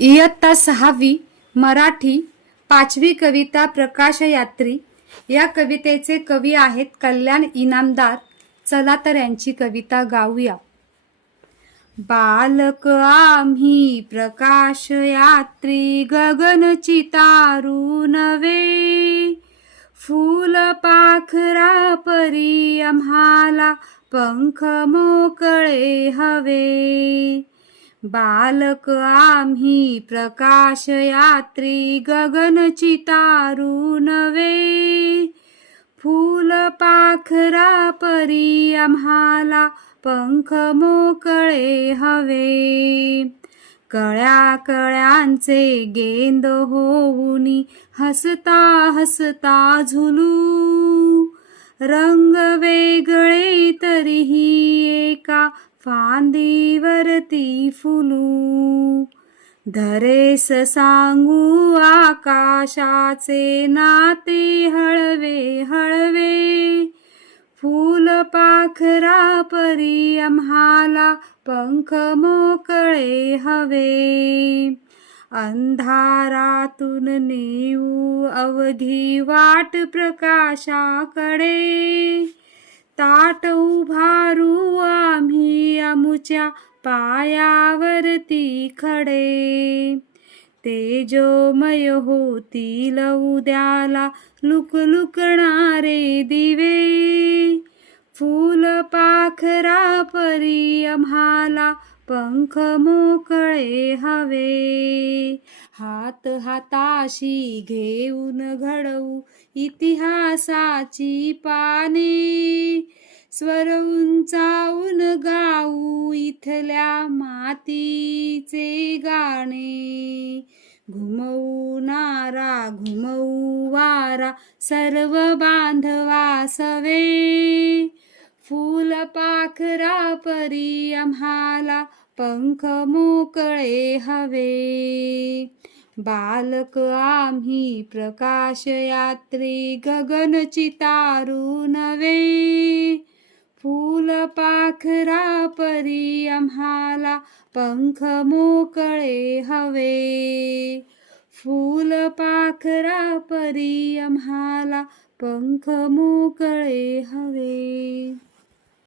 इयत्ता 6वी मराठी 5वी कविता प्रकाशयात्री। या कवितेचे कवी आहेत कल्याण इनामदार। चला तर यांची कविता गाऊया। बालक आम्ही प्रकाशयात्री, गगन चितारू नवे, फूल पाखरा परी आम्हाला पंख मोकळे हवे। बालक आम्ही प्रकाशयात्री, गगन चितारू नवे, फूल पाखरा परी आम्हाला पंख मोकळे हवे। कळ्या कळ्यांचे गेंद होऊनी हसता हसता झुलू, रंग वेगळे तरीही एका फांदीवरती फुलू। धरेस सांगू आकाशाचे नाते हळवे हळवे, फूल पाखरा परी आम्हाला पंख मोकळे हवे। अंधारातून नेऊ अवघी वाट प्रकाशाकडे, ताट उभारू आम्ही आमुच्या पायावरती खडे। तेजोमय होतील उद्याला लुकलुकणारे दिवे, फूल पाखरा परी आम्हाला पंख मोकळे हवे। हात हाताशी घेऊन घडवू इतिहासाची पाने, स्वर उंचावून गाऊ इथल्या मातीचे गाणे। घुमवणारा घुमवू वारा सर्व बांधवासवे, फूल पाखरा परी आम्हाला पंख मोकळे हवे। बालक आम्ही प्रकाशयात्री, गगन चितारू नवे, फूल पाखरा परी आम्हाला पंख मोकळे हवे। फूल पाखरा परी आम्हाला पंख मोकळे हवे।